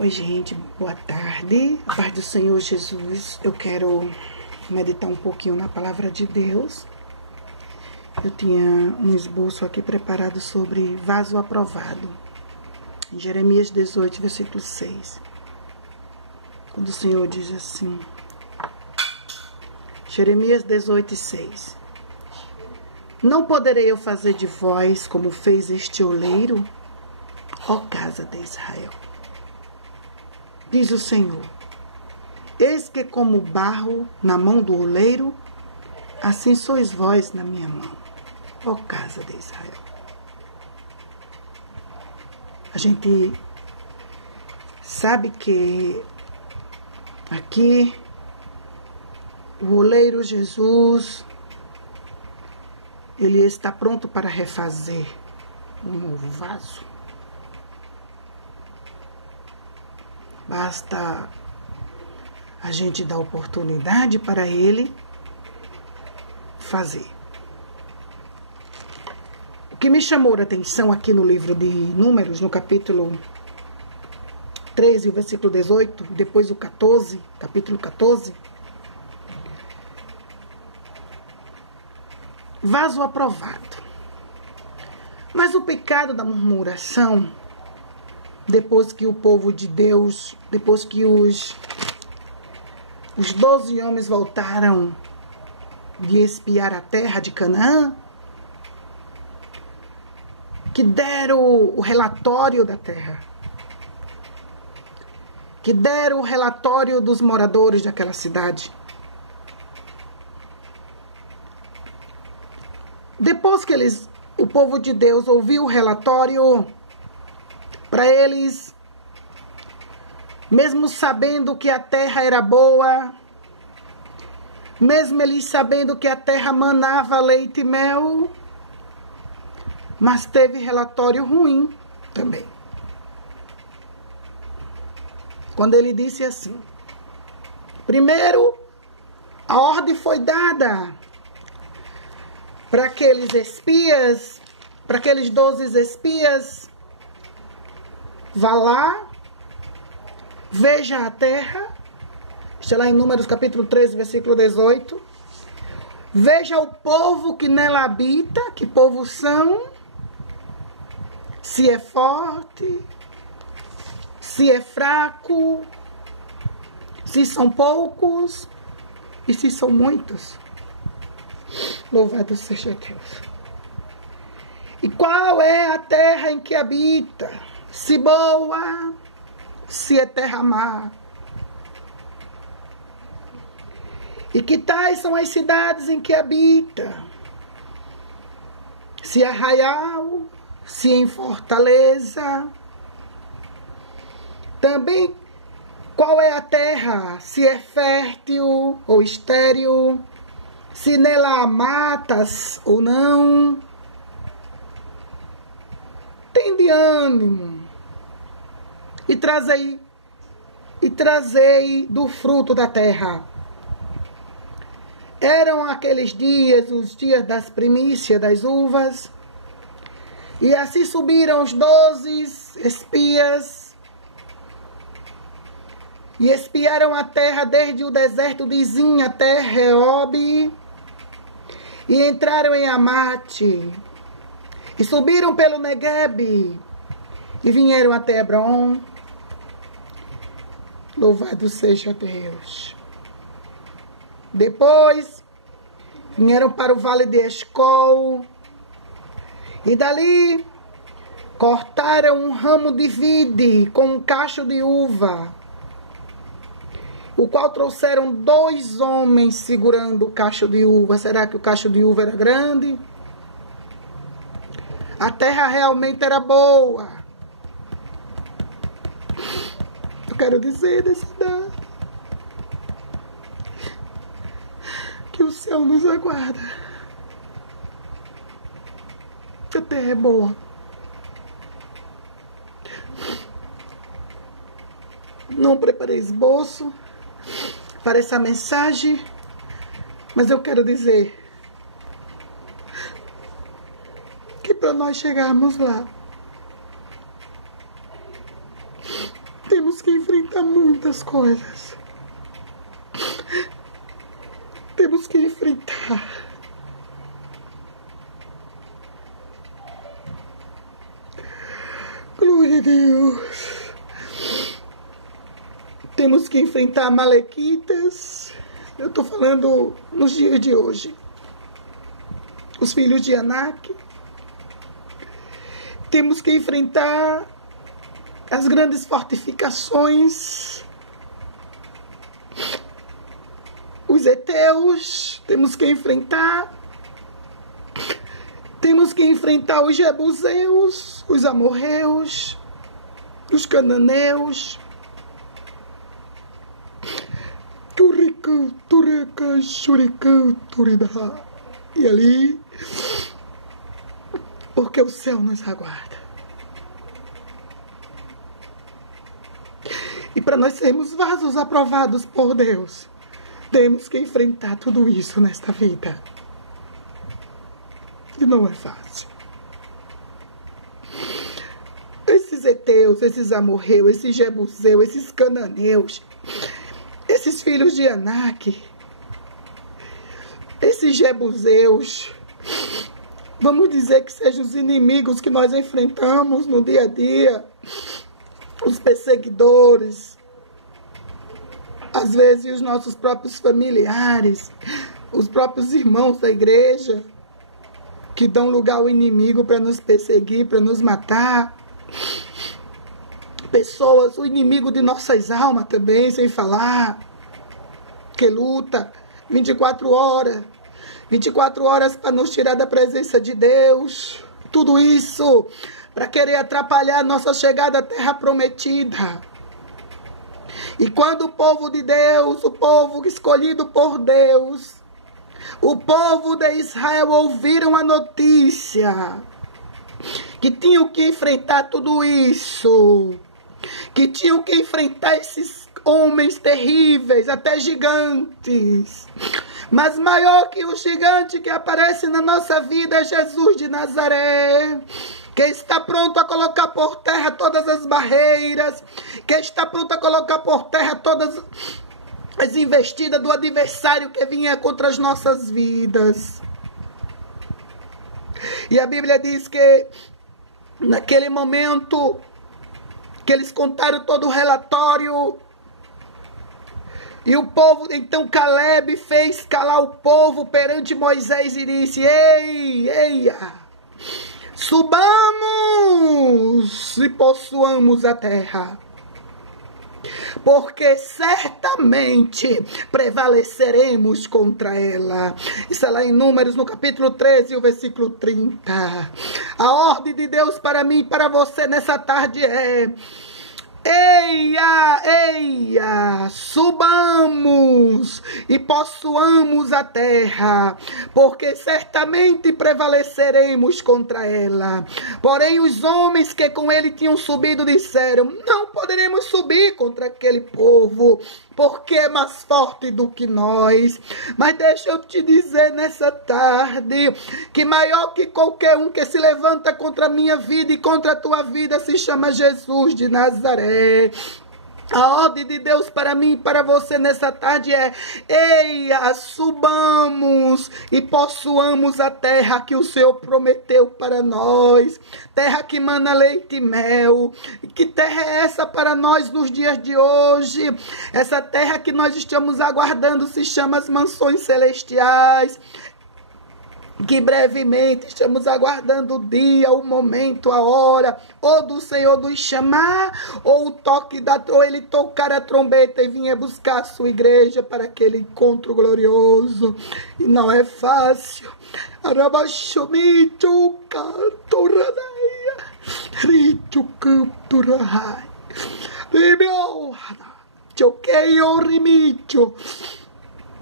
Oi, gente, boa tarde. A paz do Senhor Jesus. Eu quero meditar um pouquinho na palavra de Deus. Eu tinha um esboço aqui preparado sobre vaso aprovado. Em Jeremias 18, versículo 6. Quando o Senhor diz assim. Jeremias 18, 6. Não poderei eu fazer de vós como fez este oleiro, ó casa de Israel. Diz o Senhor, eis que como barro na mão do oleiro, assim sois vós na minha mão, ó casa de Israel. A gente sabe que aqui o oleiro Jesus, ele está pronto para refazer um novo vaso. Basta a gente dar oportunidade para ele fazer. O que me chamou a atenção aqui no livro de Números, no capítulo 13, o versículo 18, depois o 14, capítulo 14. Vaso aprovado. Mas o pecado da murmuração, depois que o povo de Deus, depois que os 12 homens voltaram de espiar a terra de Canaã, que deram o relatório da terra, que deram o relatório dos moradores daquela cidade. Depois que o povo de Deus ouviu o relatório, para eles, mesmo sabendo que a terra era boa, mesmo eles sabendo que a terra manava leite e mel, mas teve relatório ruim também. Quando ele disse assim, primeiro, a ordem foi dada para aqueles espias, para aqueles 12 espias, vá lá, veja a terra, está lá em Números capítulo 13, versículo 18. Veja o povo que nela habita, que povo são, se é forte, se é fraco, se são poucos e se são muitos. Louvado seja Deus. E qual é a terra em que habita? Se boa, se é terra má. E que tais são as cidades em que habita? Se é arraial, se em fortaleza. Também qual é a terra? Se é fértil ou estéril. Se nela há matas ou não. Tende ânimo. E trazei do fruto da terra. Eram aqueles dias, os dias das primícias das uvas. E assim subiram os 12 espias. E espiaram a terra desde o deserto de Zin até Reobe. E entraram em Amate. E subiram pelo Neguebe. E vieram até Hebron. Louvado seja Deus. Depois, vieram para o vale de Escol. E dali, cortaram um ramo de vide com um cacho de uva. O qual trouxeram 2 homens segurando o cacho de uva. Será que o cacho de uva era grande? A terra realmente era boa. Eu quero dizer nesse dado que o céu nos aguarda. A terra é boa. Não preparei esboço para essa mensagem, mas eu quero dizer que para nós chegarmos lá, temos temos que enfrentar muitas coisas. Temos que enfrentar. Glória a Deus. Temos que enfrentar Amalequitas. Eu estou falando nos dias de hoje. Os filhos de Anak. Temos que enfrentar as grandes fortificações. Os heteus. Temos que enfrentar. Temos que enfrentar os jebuseus, os amorreus, os cananeus. E ali, porque o céu nos aguarda. E para nós sermos vasos aprovados por Deus, temos que enfrentar tudo isso nesta vida. E não é fácil. Esses heteus, esses amorreus, esses jebuseus, esses cananeus, esses filhos de Anak, esses jebuseus, vamos dizer que sejam os inimigos que nós enfrentamos no dia a dia, os perseguidores, às vezes os nossos próprios familiares, os próprios irmãos da igreja, que dão lugar ao inimigo para nos perseguir, para nos matar. Pessoas, o inimigo de nossas almas também, sem falar, que luta 24 horas. 24 horas para nos tirar da presença de Deus. Tudo isso para querer atrapalhar a nossa chegada à terra prometida. E quando o povo de Deus, o povo escolhido por Deus, o povo de Israel ouviram a notícia que tinham que enfrentar tudo isso, que tinham que enfrentar esses homens terríveis, até gigantes. Mas maior que o gigante que aparece na nossa vida é Jesus de Nazaré, que está pronto a colocar por terra todas as barreiras, que está pronto a colocar por terra todas as investidas do adversário que vinha contra as nossas vidas. E a Bíblia diz que naquele momento que eles contaram todo o relatório, e o povo, então Caleb fez calar o povo perante Moisés e disse: Eia, subamos e possuamos a terra, porque certamente prevaleceremos contra ela. Isso é lá em Números, no capítulo 13, o versículo 30. A ordem de Deus para mim e para você nessa tarde é: eia, subamos e possuamos a terra, porque certamente prevaleceremos contra ela. Porém, os homens que com ele tinham subido disseram: não poderemos subir contra aquele povo, porque é mais forte do que nós. Mas deixa eu te dizer nessa tarde, que maior que qualquer um que se levanta contra a minha vida e contra a tua vida se chama Jesus de Nazaré. A ordem de Deus para mim e para você nessa tarde é: eia, subamos e possuamos a terra que o Senhor prometeu para nós. Terra que mana leite e mel. Que terra é essa para nós nos dias de hoje? Essa terra que nós estamos aguardando se chama as mansões celestiais, que brevemente estamos aguardando o dia, o momento, a hora, ou do Senhor nos chamar, ou ou ele tocar a trombeta e vir buscar a sua igreja para aquele encontro glorioso. E não é fácil.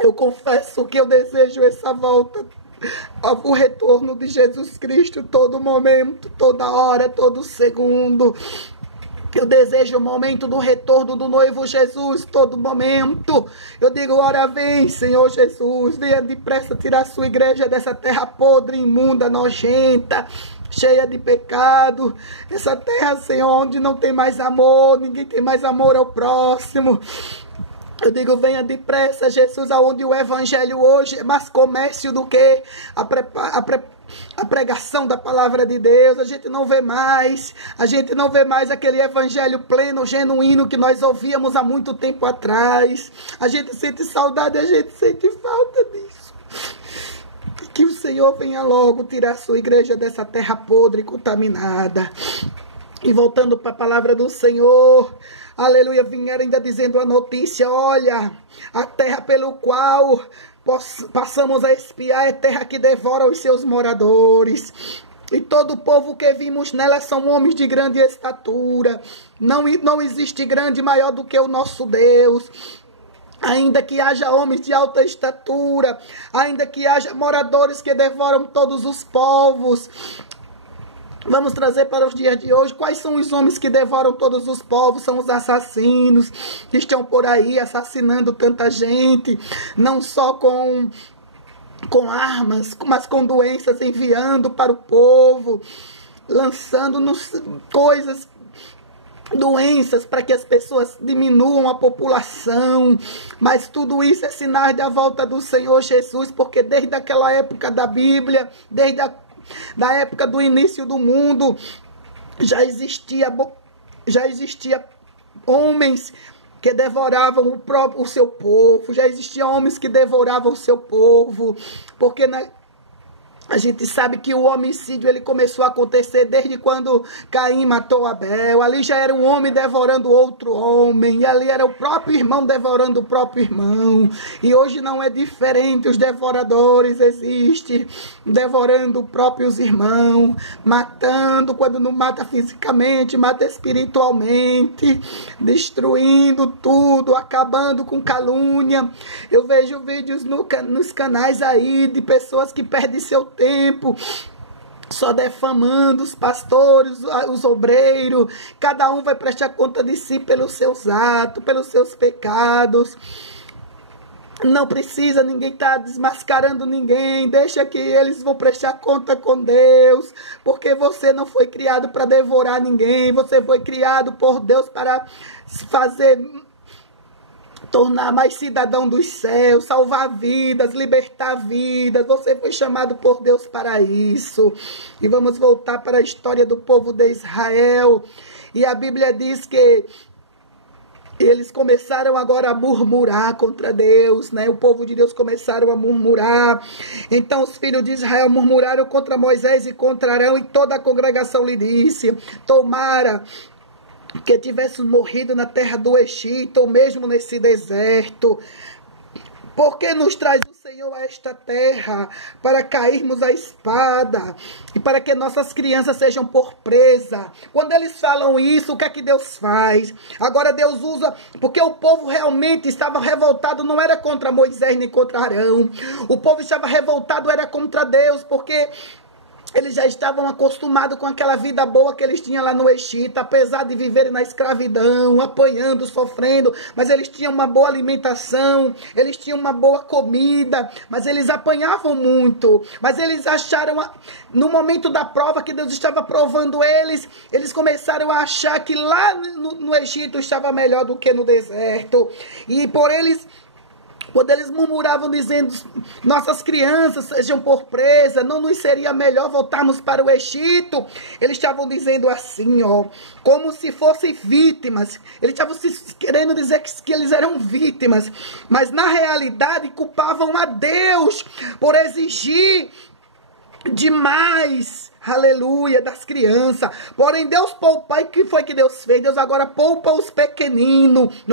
Eu confesso que eu desejo essa volta, o retorno de Jesus Cristo todo momento, toda hora, todo segundo. Eu desejo o momento do retorno do noivo Jesus todo momento. Eu digo: ora vem, Senhor Jesus, venha depressa tirar a sua igreja dessa terra podre, imunda, nojenta, cheia de pecado. Essa terra, Senhor, onde não tem mais amor, ninguém tem mais amor ao próximo. Eu digo, venha depressa, Jesus, aonde o evangelho hoje é mais comércio do que a pregação da palavra de Deus. A gente não vê mais aquele evangelho pleno, genuíno que nós ouvíamos há muito tempo atrás. A gente sente saudade, a gente sente falta disso. Que o Senhor venha logo tirar a sua igreja dessa terra podre e contaminada. E voltando para a palavra do Senhor, aleluia, vieram ainda dizendo a notícia, olha, a terra pelo qual passamos a espiar é terra que devora os seus moradores. E todo o povo que vimos nela são homens de grande estatura. Não existe grande maior do que o nosso Deus. Ainda que haja homens de alta estatura, ainda que haja moradores que devoram todos os povos. Vamos trazer para os dias de hoje, quais são os homens que devoram todos os povos? São os assassinos que estão por aí assassinando tanta gente, não só com armas, mas com doenças, enviando para o povo, lançando doenças para que as pessoas diminuam a população. Mas tudo isso é sinal da volta do Senhor Jesus, porque desde aquela época da Bíblia, da época do início do mundo, já existia homens que devoravam o seu povo, já existiam homens que devoravam o seu povo, porque a gente sabe que o homicídio ele começou a acontecer desde quando Caim matou Abel. Ali já era um homem devorando outro homem. E ali era o próprio irmão devorando o próprio irmão. E hoje não é diferente. Os devoradores existem devorando os próprios irmãos. Matando, quando não mata fisicamente, mata espiritualmente. Destruindo tudo, acabando com calúnia. Eu vejo vídeos nos canais aí de pessoas que perdem seu tempo só defamando os pastores, os obreiros. Cada um vai prestar conta de si pelos seus atos, pelos seus pecados. Não precisa ninguém estar desmascarando ninguém. Deixa que eles vão prestar conta com Deus, porque você não foi criado para devorar ninguém. Você foi criado por Deus para tornar mais cidadão dos céus, salvar vidas, libertar vidas. Você foi chamado por Deus para isso. E vamos voltar para a história do povo de Israel. E a Bíblia diz que eles começaram agora a murmurar contra Deus, né? O povo de Deus começaram a murmurar. Então os filhos de Israel murmuraram contra Moisés e contra Arão, e toda a congregação lhe disse: tomara que tivéssemos morrido na terra do Egito, ou mesmo nesse deserto. Por que nos traz o Senhor a esta terra? Para cairmos à espada e para que nossas crianças sejam por presa. Quando eles falam isso, o que é que Deus faz? Agora Deus usa, porque o povo realmente estava revoltado, não era contra Moisés nem contra Arão. O povo estava revoltado, era contra Deus, porque eles já estavam acostumados com aquela vida boa que eles tinham lá no Egito, apesar de viverem na escravidão, apanhando, sofrendo, mas eles tinham uma boa alimentação, eles tinham uma boa comida, mas eles apanhavam muito. Mas eles acharam, no momento da prova que Deus estava provando eles começaram a achar que lá no Egito estava melhor do que no deserto. E por eles, quando eles murmuravam dizendo: nossas crianças sejam por presa, não nos seria melhor voltarmos para o Egito? Eles estavam dizendo assim, como se fossem vítimas. Eles estavam querendo dizer que eles eram vítimas, mas na realidade culpavam a Deus por exigir demais, aleluia, das crianças. Porém Deus poupa, e o que foi que Deus fez? Deus agora poupa os pequeninos.